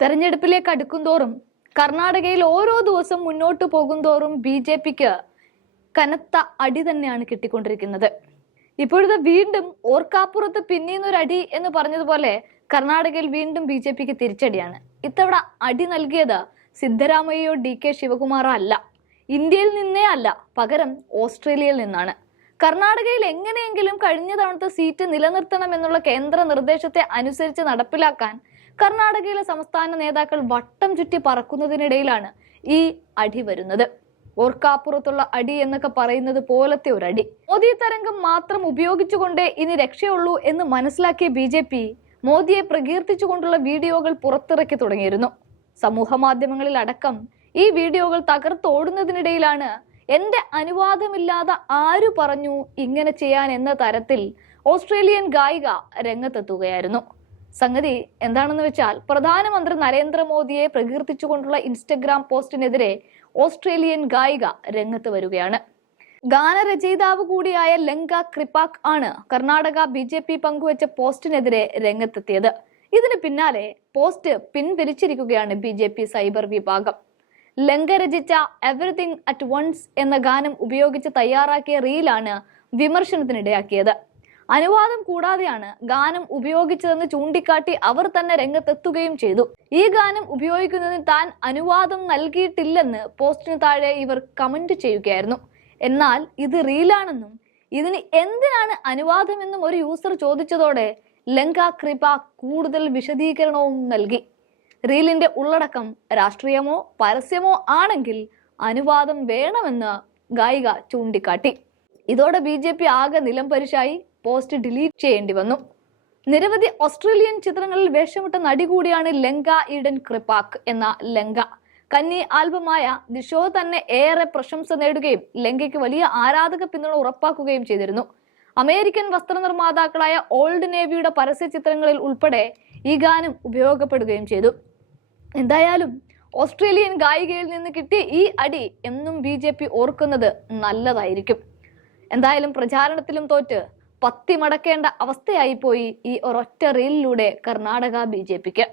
തെരഞ്ഞെടുപ്പിലേക്ക് അടുക്കുംതോറും കർണാടകയിൽ ഓരോ ദിവസം മുന്നോട്ട് പോകുന്തോറും ബി ജെ പിക്ക് കനത്ത അടി തന്നെയാണ് കിട്ടിക്കൊണ്ടിരിക്കുന്നത്. ഇപ്പോഴത്തെ വീണ്ടും ഓർക്കാപ്പുറത്ത് പിന്നീന്നൊരടി എന്ന് പറഞ്ഞതുപോലെ കർണാടകയിൽ വീണ്ടും ബി ജെ പിക്ക് തിരിച്ചടിയാണ്. ഇത്തവണ അടി നൽകിയത് സിദ്ധരാമയ്യോ ഡി കെ ശിവകുമാറോ അല്ല ഇന്ത്യയിൽ നിന്നേ അല്ല പകരം ഓസ്ട്രേലിയയിൽ നിന്നാണ്. കർണാടകയിൽ എങ്ങനെയെങ്കിലും കഴിഞ്ഞ തവണത്തെ സീറ്റ് നിലനിർത്തണം എന്നുള്ള കേന്ദ്ര നിർദ്ദേശത്തെ അനുസരിച്ച് നടപ്പിലാക്കാൻ കർണാടകയിലെ സംസ്ഥാന നേതാക്കൾ വട്ടം ചുറ്റി പറക്കുന്നതിനിടയിലാണ് ഈ അടി വരുന്നത്. ഓർക്കാപ്പുറത്തുള്ള അടി എന്നൊക്കെ പറയുന്നത് പോലത്തെ ഒരു അടി. മോദി തരംഗം മാത്രം ഉപയോഗിച്ചുകൊണ്ടേ ഇനി രക്ഷയുള്ളൂ എന്ന് മനസ്സിലാക്കിയ ബി ജെ പി മോദിയെ പ്രകീർത്തിച്ചുകൊണ്ടുള്ള വീഡിയോകൾ പുറത്തിറക്കി തുടങ്ങിയിരുന്നു. സമൂഹ മാധ്യമങ്ങളിൽ അടക്കം ഈ വീഡിയോകൾ തകർത്തോടുന്നതിനിടയിലാണ് എന്റെ അനുവാദമില്ലാതെ ആര് പറഞ്ഞു ഇങ്ങനെ ചെയ്യാൻ എന്ന തരത്തിൽ ഓസ്ട്രേലിയൻ ഗായിക രംഗത്തെത്തുകയായിരുന്നു. സംഗതി എന്താണെന്ന് വെച്ചാൽ പ്രധാനമന്ത്രി നരേന്ദ്രമോദിയെ പ്രകീർത്തിച്ചുകൊണ്ടുള്ള ഇൻസ്റ്റഗ്രാം പോസ്റ്റിനെതിരെ ഓസ്ട്രേലിയൻ ഗായിക രംഗത്ത് വരികയാണ്. ഗാനരചയിതാവ് കൂടിയായ ലങ്ക ക്രിപാക് ആണ് കർണാടക ബി ജെ പി പങ്കുവച്ച പോസ്റ്റിനെതിരെ രംഗത്തെത്തിയത്. ഇതിന് പിന്നാലെ പോസ്റ്റ് പിൻവലിച്ചിരിക്കുകയാണ് ബി സൈബർ വിഭാഗം. ലങ്ക രചിച്ച എവറിത്തിങ് അറ്റ് വൺസ് എന്ന ഗാനം ഉപയോഗിച്ച് തയ്യാറാക്കിയ റീലാണ് വിമർശനത്തിനിടയാക്കിയത്. അനുവാദം കൂടാതെയാണ് ഗാനം ഉപയോഗിച്ചതെന്ന് ചൂണ്ടിക്കാട്ടി അവർ തന്നെ രംഗത്തെത്തുകയും ചെയ്തു. ഈ ഗാനം ഉപയോഗിക്കുന്നതിന് താൻ അനുവാദം നൽകിയിട്ടില്ലെന്ന് പോസ്റ്റിന് താഴെ ഇവർ കമന്റ് ചെയ്യുകയായിരുന്നു. എന്നാൽ ഇത് റീലാണെന്നും ഇതിന് എന്തിനാണ് അനുവാദമെന്നും ഒരു യൂസർ ചോദിച്ചതോടെ ലങ്ക കൃപ കൂടുതൽ വിശദീകരണവും നൽകി. റീലിന്റെ ഉള്ളടക്കം രാഷ്ട്രീയമോ പരസ്യമോ ആണെങ്കിൽ അനുവാദം വേണമെന്ന് ഗായിക ചൂണ്ടിക്കാട്ടി. ഇതോടെ ബി ജെ പി ആകെ നിലം പരിശായി പോസ്റ്റ് ഡിലീറ്റ് ചെയ്യേണ്ടി വന്നു. നിരവധി ഓസ്ട്രേലിയൻ ചിത്രങ്ങളിൽ വേഷമിട്ട നടി കൂടിയാണ് ലങ്ക ഈഡൻ ക്രിപ്പാക്ക് എന്ന ലങ്ക. കന്നി ആൽബമായ ദി ഷോ തന്നെ ഏറെ പ്രശംസ നേടുകയും ലങ്കയ്ക്ക് വലിയ ആരാധക പിന്തുണ ഉറപ്പാക്കുകയും ചെയ്തിരുന്നു. അമേരിക്കൻ വസ്ത്രനിർമ്മാതാക്കളായ ഓൾഡ് നേവിയുടെ പരസ്യ ചിത്രങ്ങളിൽ ഉൾപ്പെടെ ഈ ഗാനം ഉപയോഗപ്പെടുകയും ചെയ്തു. എന്തായാലും ഓസ്ട്രേലിയൻ ഗായികയിൽ നിന്ന് കിട്ടിയ ഈ അടി എന്നും ബി ജെ പി ഓർക്കുന്നത് നല്ലതായിരിക്കും. എന്തായാലും പ്രചാരണത്തിലും തോറ്റ് പത്തി മടക്കേണ്ട അവസ്ഥയായിപ്പോയി ഈ ഒരൊറ്റ റീലിലൂടെ കർണാടക ബി ജെ പിക്ക്.